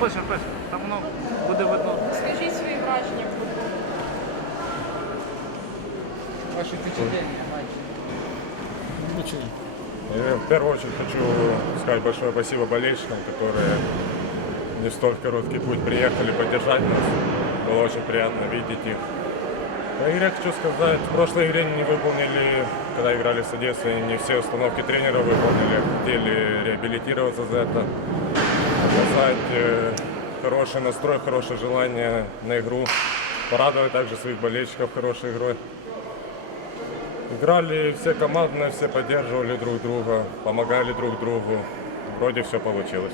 Пише, пише, там воно буде видно. Скажіть свої враження про футбол. Ваши впечатления, матча? Очень. Я в первую очередь хочу сказать большое спасибо болельщикам, которые не в столь короткий путь приехали поддержать нас. Было очень приятно видеть их. По игре хочу сказать, в прошлой игре не выполнили, когда играли с Одессой, не все установки тренера выполнили, хотели реабилитироваться за это, показать хороший настрой, хорошее желание на игру, порадовать также своих болельщиков хорошей игрой. Играли все командно, все поддерживали друг друга, помогали друг другу. Вроде все получилось.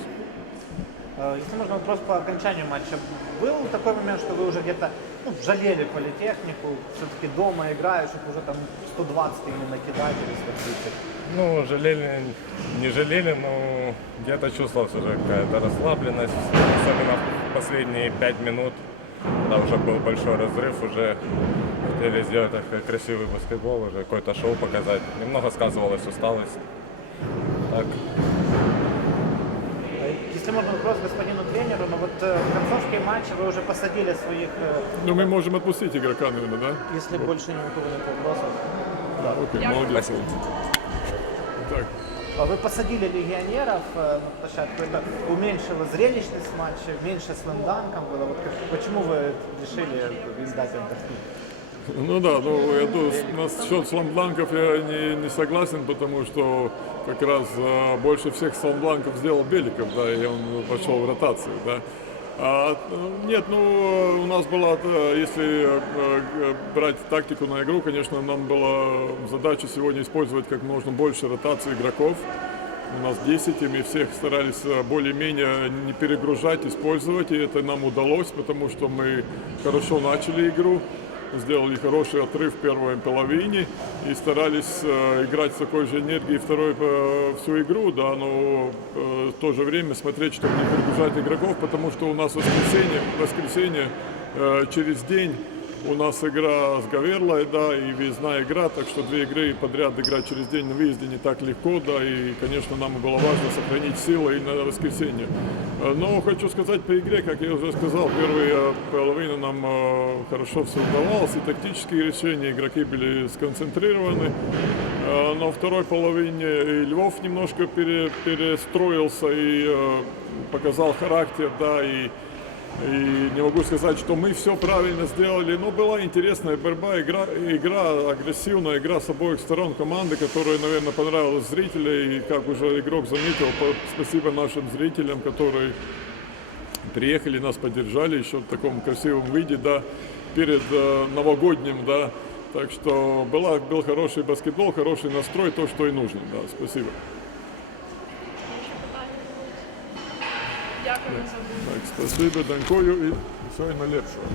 Э, Если можно вопрос по окончанию матча. Был такой момент, что вы уже где-то ну, жалели политехнику, все-таки дома играешь, чтобы уже там 120 именно накидать или 130? Ну, жалели, не жалели, но где-то чувствовалась уже какая-то расслабленность, особенно в последние пять минут, когда уже был большой разрыв, уже хотели сделать такой красивый баскетбол, уже какое-то шоу показать. Немного сказывалась усталость. Так, Если можно вопрос господину тренеру, но вот э, в концовке матча вы уже посадили своих, э, Ну, мы можем отпустить игрока, наверное, да? если больше ни у кого нет вопросов. Окей, молодец. Так, А Вы посадили легионеров э, на площадку, это уменьшило зрелищность матча, меньше слэмданком было. Вот как- почему вы решили издать интервью? Ну да, ну я с- насчет сламбланков я не, не согласен, потому что как раз а, больше всех сламбланков сделал Беликов, да, и он пошел в ротацию, да. А, э, нет, ну у нас была, э, если э, э, брать тактику на игру, конечно, нам была задача сегодня использовать как можно больше ротации игроков. У нас 10, и мы всех старались э, более-менее не перегружать, использовать, и это нам удалось, потому что мы хорошо начали игру, сделали хороший отрыв в первой половине и старались э, играть с такой же энергией второй э, всю игру, да, но э, в то же время смотреть, чтобы не перегружать игроков, потому что у нас воскресенье, воскресенье э, через день у нас игра с Гаверлой, да, и выездная игра, так что две игры подряд играть через день на выезде не так легко, да, и, конечно, нам было важно сохранить силы и на воскресенье. Э, Но хочу сказать по игре, как я уже сказал, первые половины нам э, хорошо все удавалось, и тактические решения, игроки были сконцентрированы. Э, Но второй половине и Львов немножко пере- перестроился и э, показал характер, да, и и не могу сказать, что мы все правильно сделали, но была интересная борьба, игра, игра агрессивная, игра с обоих сторон команды, которая, наверное, понравилась зрителям. И как уже игрок заметил, спасибо нашим зрителям, которые приехали, нас поддержали еще в таком красивом виде, да, перед э, новогодним, да. Так что была, был хороший баскетбол, хороший настрой, то, что и нужно, да, спасибо. Дякую за. Так, спасибо, Данькою і все і налепшого.